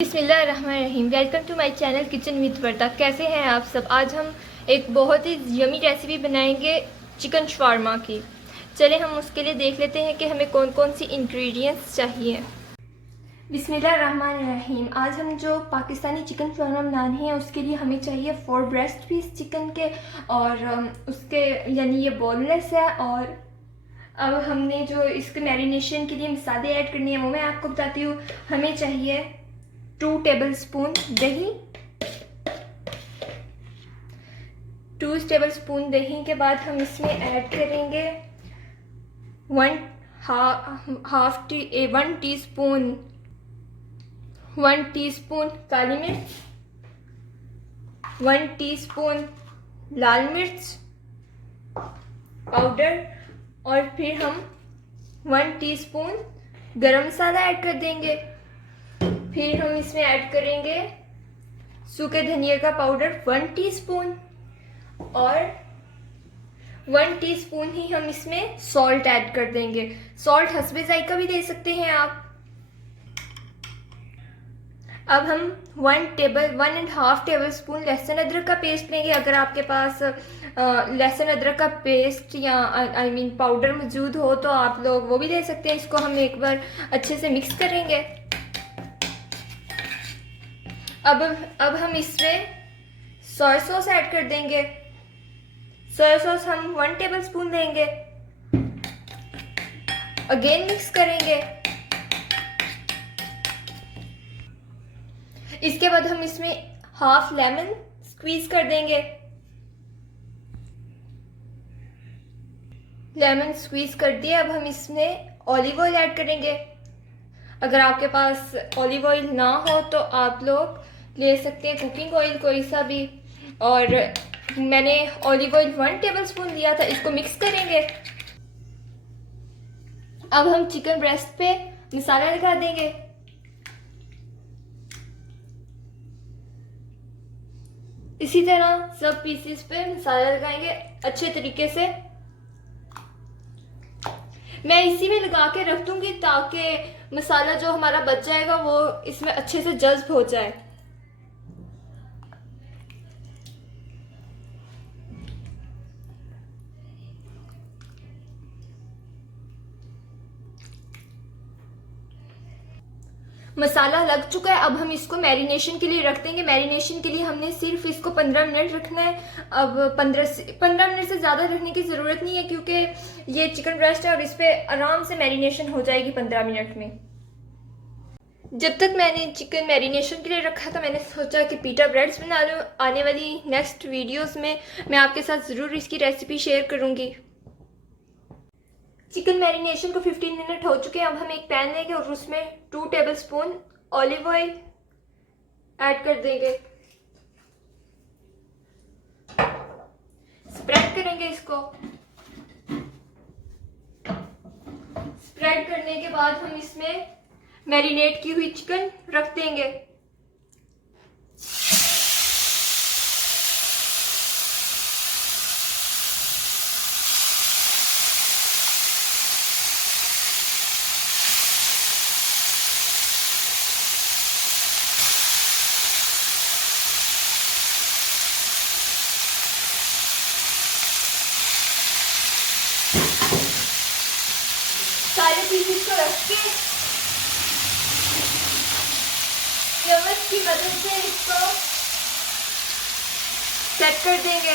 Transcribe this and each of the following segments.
बिस्मिल्लाहिर्रहमानिर्रहीम। Welcome to my channel kitchen with Warda. कैसे हैं आप सब? आज हम एक बहुत ही यमी रेसिपी बनाएंगे चिकन शवारमा की। चले हम उसके लिए देख लेते हैं कि हमें कौन कौन सी इंग्रेडिएंट्स चाहिए। बिस्मिल्लाहिर्रहमानिर्रहीम। आज हम जो पाकिस्तानी चिकन शवारमा बनाने हैं उसके लिए हमें चाहिए 4 ब्रेस्ट पीस चिकन के, और उसके यानी ये बोनलेस है। और अब हमने जो इसके मैरिनेशन के लिए मसाले ऐड करने हैं वो मैं आपको बताती हूँ। हमें चाहिए 2 टेबलस्पून दही। 2 टेबलस्पून दही के बाद हम इसमें ऐड करेंगे 1 टीस्पून काली मिर्च, 1 टीस्पून लाल मिर्च पाउडर, और फिर हम 1 टीस्पून गरम मसाला ऐड कर देंगे। फिर हम इसमें ऐड करेंगे सूखे धनिया का पाउडर 1 टीस्पून, और 1 टीस्पून ही हम इसमें सॉल्ट ऐड कर देंगे। सॉल्ट हस्बे जायका भी दे सकते हैं आप। अब हम 1.5 टेबलस्पून लहसुन अदरक का पेस्ट लेंगे। अगर आपके पास लहसुन अदरक का पेस्ट या पाउडर मौजूद हो तो आप लोग वो भी ले सकते हैं। इसको हम एक बार अच्छे से मिक्स करेंगे। अब हम इसमें सोया सॉस ऐड कर देंगे। सोया सॉस हम 1 टेबलस्पून देंगे। अगेन मिक्स करेंगे। इसके बाद हम इसमें हाफ लेमन स्क्वीज कर देंगे। लेमन स्क्वीज कर दिया। अब हम इसमें ऑलिव ऑयल ऐड करेंगे। अगर आपके पास ऑलिव ऑयल ना हो तो आप लोग ले सकते हैं कुकिंग ऑयल कोई सा भी। और मैंने ऑलिव ऑयल 1 टेबलस्पून लिया था। इसको मिक्स करेंगे। अब हम चिकन ब्रेस्ट पे मसाला लगा देंगे। इसी तरह सब पीसेस पे मसाला लगाएंगे अच्छे तरीके से। मैं इसी में लगा के रख दूंगी ताकि मसाला जो हमारा बच जाएगा वो इसमें अच्छे से जज्ब हो जाए। मसाला लग चुका है। अब हम इसको मैरिनेशन के लिए रख देंगे। मैरिनेशन के लिए हमने सिर्फ इसको 15 मिनट रखना है। अब 15 मिनट से ज़्यादा रखने की ज़रूरत नहीं है क्योंकि ये चिकन ब्रेस्ट है और इस पर आराम से मैरिनेशन हो जाएगी 15 मिनट में। जब तक मैंने चिकन मैरिनेशन के लिए रखा था मैंने सोचा कि पिटा ब्रेड्स बना लूँ। आने वाली नेक्स्ट वीडियोस में मैं आपके साथ ज़रूर इसकी रेसिपी शेयर करूँगी। चिकन मैरिनेशन को 15 मिनट हो चुके हैं। अब हम एक पैन लेंगे और उसमें 2 टेबलस्पून ऑलिव ऑयल ऐड कर देंगे। स्प्रेड करेंगे इसको। स्प्रेड करने के बाद हम इसमें मैरिनेट की हुई चिकन रख देंगे। सारे पीसेस को रख के चम्मच की मदद से इसको सेट कर देंगे।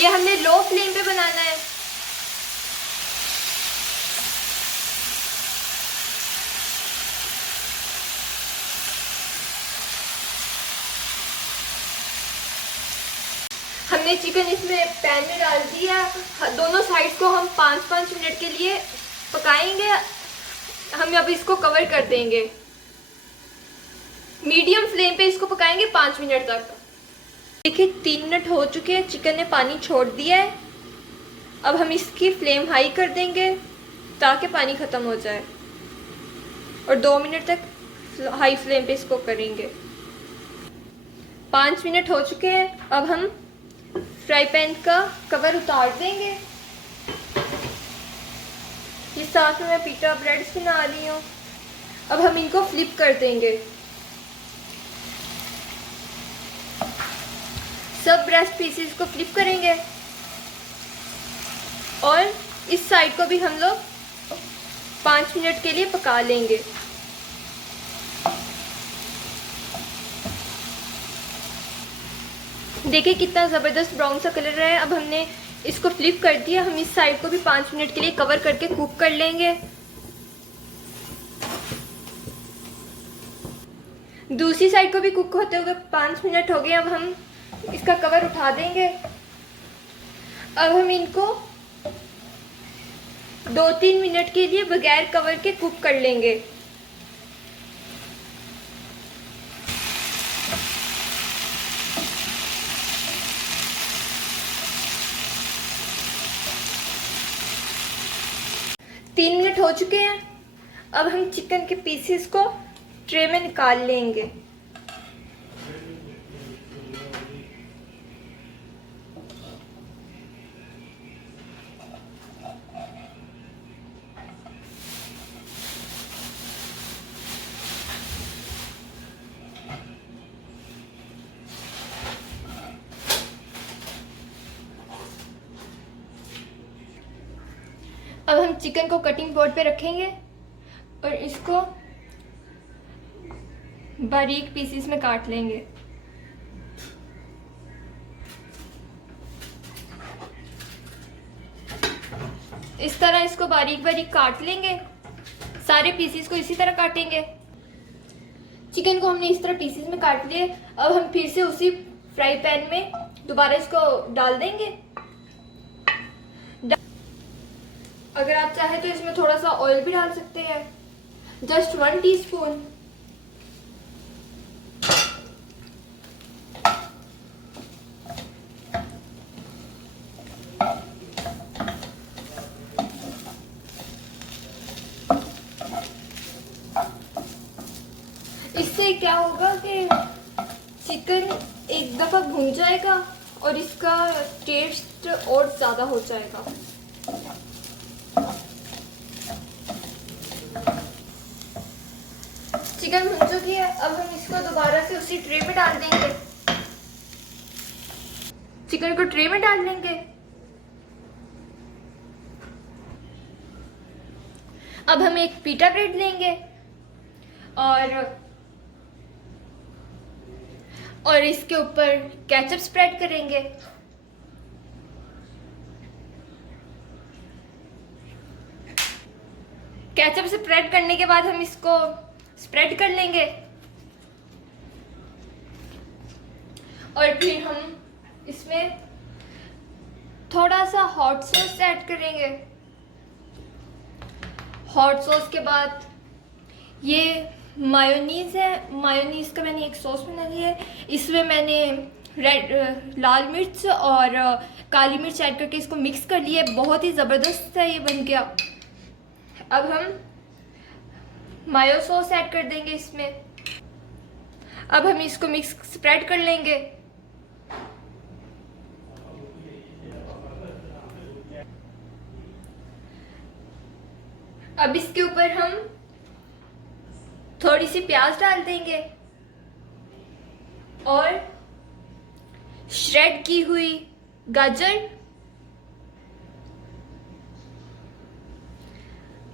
ये हमने लो फ्लेम पे बनाना है। हमने चिकन इसमें पैन में डाल दिया। दोनों साइड को हम 5-5 मिनट के लिए पकाएंगे। हम अब इसको कवर कर देंगे। मीडियम फ्लेम पे इसको पकाएंगे 5 मिनट तक। देखिए 3 मिनट हो चुके हैं। चिकन ने पानी छोड़ दिया है। अब हम इसकी फ्लेम हाई कर देंगे ताकि पानी ख़त्म हो जाए, और 2 मिनट तक हाई फ्लेम पे इसको करेंगे। 5 मिनट हो चुके हैं। अब हम फ्राई पैन का कवर उतार देंगे। ये साथ में मैं पिटा ब्रेड्स बना रही हूँ। अब हम इनको फ्लिप कर देंगे। सब ब्रेस्ट पीसेस को फ्लिप करेंगे और इस साइड को भी हम लोग 5 मिनट के लिए पका लेंगे। देखिए कितना ज़बरदस्त ब्राउन सा कलर है। अब हमने इसको फ्लिप कर दिया। हम इस साइड को भी 5 मिनट के लिए कवर करके कुक कर लेंगे। दूसरी साइड को भी कुक होते हुए 5 मिनट हो गए। अब हम इसका कवर उठा देंगे। अब हम इनको 2-3 मिनट के लिए बगैर कवर के कुक कर लेंगे। तीन मिनट हो चुके हैं। अब हम चिकन के पीसेस को ट्रे में निकाल लेंगे। अब हम चिकन को कटिंग बोर्ड पे रखेंगे और इसको बारीक पीसेस में काट लेंगे। इस तरह इसको बारीक बारीक काट लेंगे। सारे पीसेस को इसी तरह काटेंगे। चिकन को हमने इस तरह पीसेस में काट लिए। अब हम फिर से उसी फ्राई पैन में दोबारा इसको डाल देंगे। अगर आप चाहे तो इसमें थोड़ा सा ऑयल भी डाल सकते हैं, जस्ट 1 टीस्पून। इससे क्या होगा कि चिकन एक दफा भून जाएगा और इसका टेस्ट और ज्यादा हो जाएगा। चिकन भुन चुकी है। अब हम इसको दोबारा से उसी ट्रे में डाल देंगे। चिकन को ट्रे में डाल लेंगे। अब हम एक पीटा ब्रेड लेंगे और इसके ऊपर केचप स्प्रेड करेंगे। केचप स्प्रेड करने के बाद हम इसको स्प्रेड कर लेंगे और फिर हम इसमें थोड़ा सा हॉट सॉस ऐड करेंगे। हॉट सॉस के बाद ये मायोनीज है। मायोनीज का मैंने एक सॉस बना लिया है। इसमें मैंने लाल मिर्च और काली मिर्च ऐड करके इसको मिक्स कर लिया है। बहुत ही ज़बरदस्त है ये बन गया। अब हम मायो सॉस ऐड कर देंगे इसमें। अब हम इसको मिक्स स्प्रेड कर लेंगे। अब इसके ऊपर हम थोड़ी सी प्याज डाल देंगे और श्रेड की हुई गाजर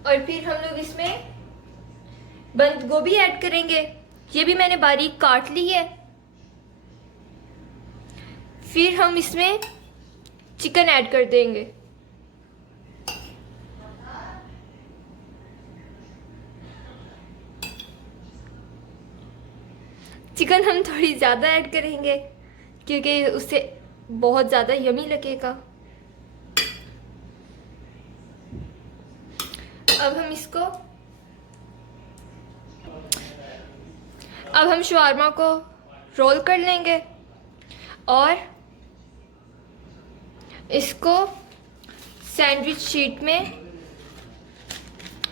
और फिर हम लोग इसमें बंद गोभी ऐड करेंगे। ये भी मैंने बारीक काट ली है। फिर हम इसमें चिकन ऐड कर देंगे। चिकन हम थोड़ी ज़्यादा ऐड करेंगे क्योंकि उससे बहुत ज़्यादा यमी लगेगा। अब हम शवारमा को रोल कर लेंगे और इसको सैंडविच शीट में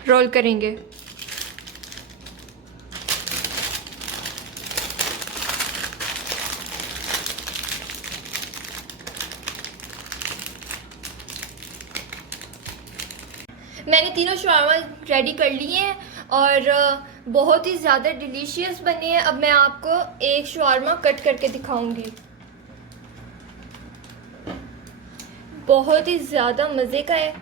रोल करेंगे। मैंने तीनों शवारमा रेडी कर लिए हैं और बहुत ही ज़्यादा डिलीशियस बनी है। अब मैं आपको एक शवारमा कट करके दिखाऊंगी। बहुत ही ज़्यादा मज़े का है।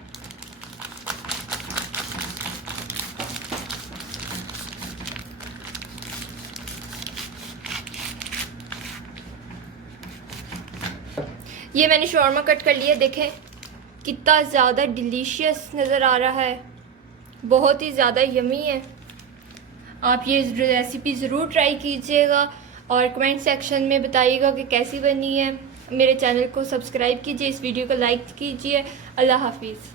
ये मैंने शवारमा कट कर लिया, देखें कितना ज़्यादा डिलीशियस नज़र आ रहा है, बहुत ही ज़्यादा यमी है। आप ये रेसिपी ज़रूर ट्राई कीजिएगा और कमेंट सेक्शन में बताइएगा कि कैसी बनी है। मेरे चैनल को सब्सक्राइब कीजिए, इस वीडियो को लाइक कीजिए। अल्लाह हाफिज़।